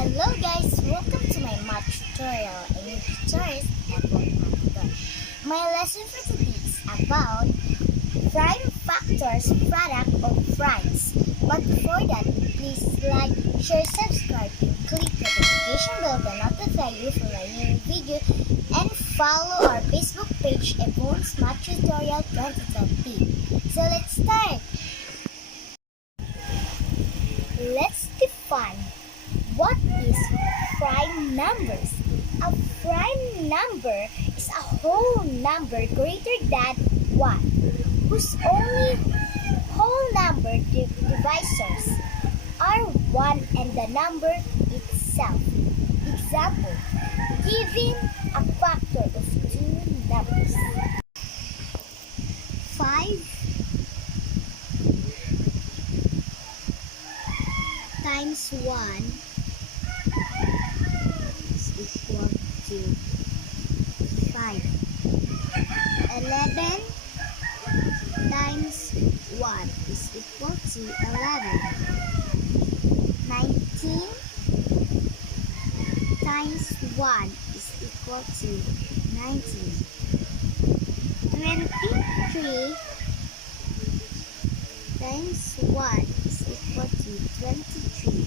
Hello guys, welcome to my math tutorial. I'm your tutorist, Apple. My lesson for today is about prime factors product of primes. But before that, please like, share, subscribe, and click the notification bell to notify you for my new video, and follow our Facebook page, Ebon's Math Tutorial 2020. So let's start. Let's define what is prime numbers. A prime number is a whole number greater than 1, whose only whole number divisors are 1 and the number itself. Example, giving a factor of two numbers. 5 times 1 is equal to 5. 11 times 1 is equal to 11. 19 times 1 is equal to 19. 23 times 1 is equal to 23.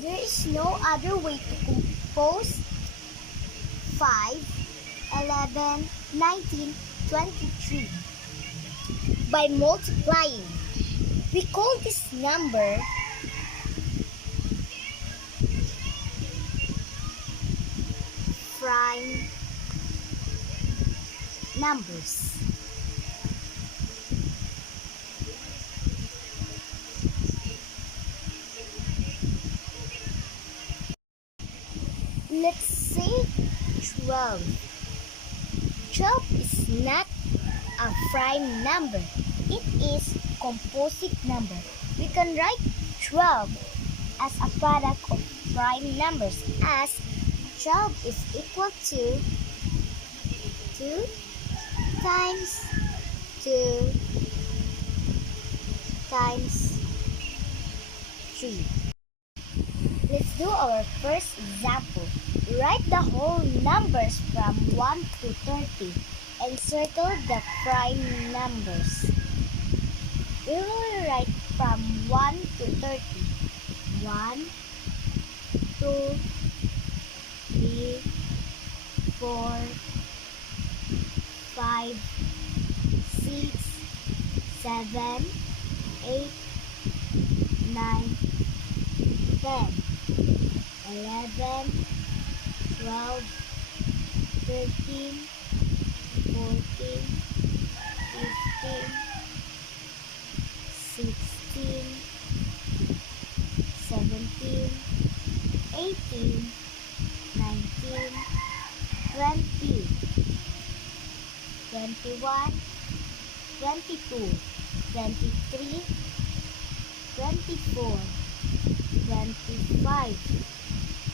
There is no other way to compose 5, 11, 19, 23 by multiplying. We call this number prime numbers. Let's say 12. 12 is not a prime number. It is composite number. We can write 12 as a product of prime numbers, as 12 is equal to 2 times 2 times 3. Let's do our first example. Write the whole numbers from 1 to 30 and circle the prime numbers. We will write from 1 to 30. 1, 2, 3, 4, 5, 6, 7, 8, 9, 10. 11, 12, 13, 14, 15, 16, 17, 18, 19, 20, 21, 22, 23, 24, 25,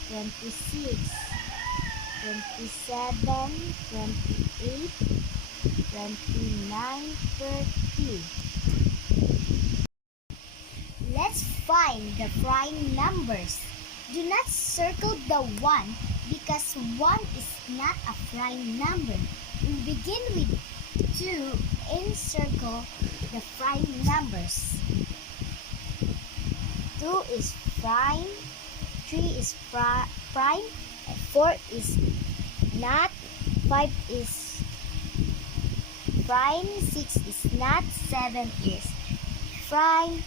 26, 27, 28, 29, 30. Let's find the prime numbers. Do not circle the 1 because 1 is not a prime number. We begin with 2 and circle the prime numbers. 2 is prime, 3 is prime, 4 is not, 5 is prime, 6 is not, 7 is prime,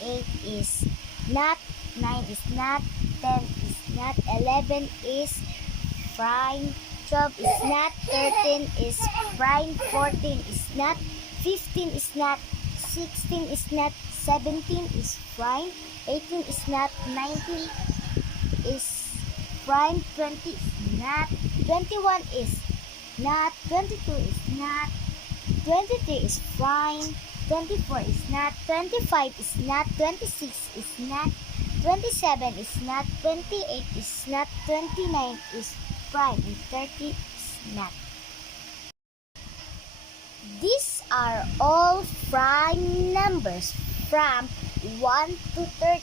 8 is not, 9 is not, 10 is not, 11 is prime, 12 is not, 13 is prime, 14 is not, 15 is not, 16 is not, 17 is prime, 18 is not, 19 is prime, 20 is not, 21 is not, 22 is not, 23 is prime, 24 is not, 25 is not, 26 is not, 27 is not, 28 is not, 29 is prime, and 30 is not. These are all prime numbers from 1 to 30,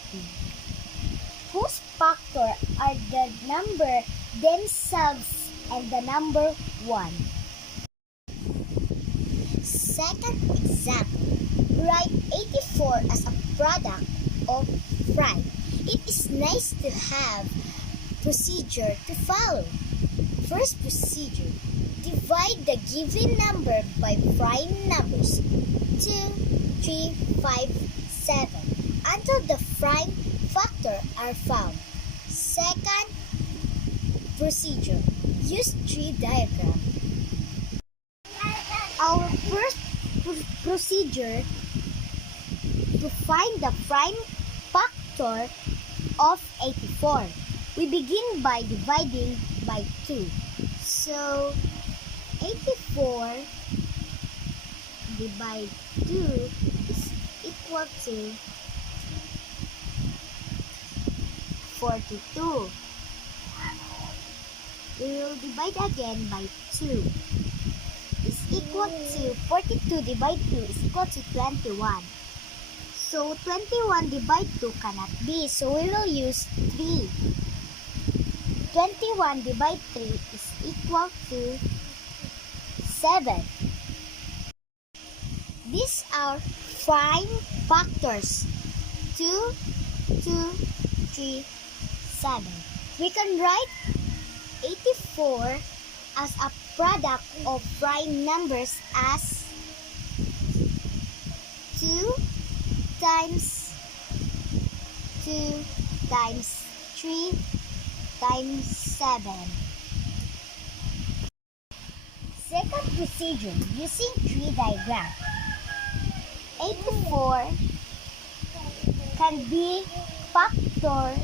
whose factor are the number themselves and the number 1. Second example, write 84 as a product of prime. It is nice to have procedure to follow. First procedure, divide the given number by prime numbers 2, 3, 5, 7 until the prime factor are found. Second procedure, use tree diagram. Our first procedure to find the prime factor of 84. We begin by dividing by 2. So, 84 divided 2 is equal to 42. We will divide again by 2. Is equal to 42 divided 2 is equal to 21. So 21 divided 2 cannot be, so we will use 3. 21 divided 3 is equal to 7. These are prime factors 2, 2, 3, 7. We can write 84 as a product of prime numbers as 2 times 2 times 3 times 7. Second procedure, using tree diagram. 84 can be factored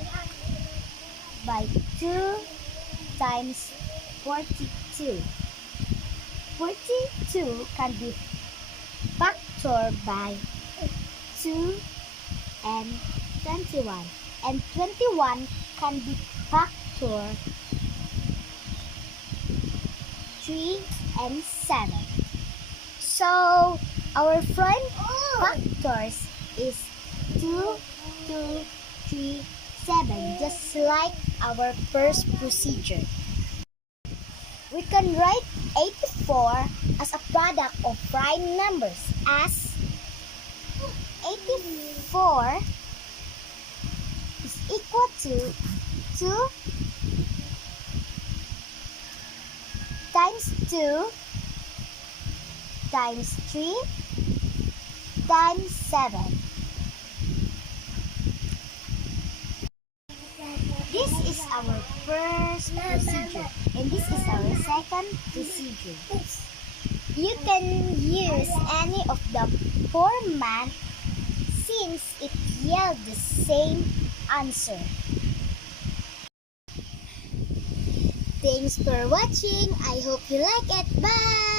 by 2 times 42. 42 can be factored by 2 and 21. And 21 can be factored 3 and 7. So, our prime factors is 2, 2, 3, 7, just like our first procedure. We can write 84 as a product of prime numbers as 84 is equal to 2 times 2 times 3 times 7. This is our first procedure and this is our second procedure. You can use any of the format since it yields the same answer. Thanks for watching. I hope you like it. Bye!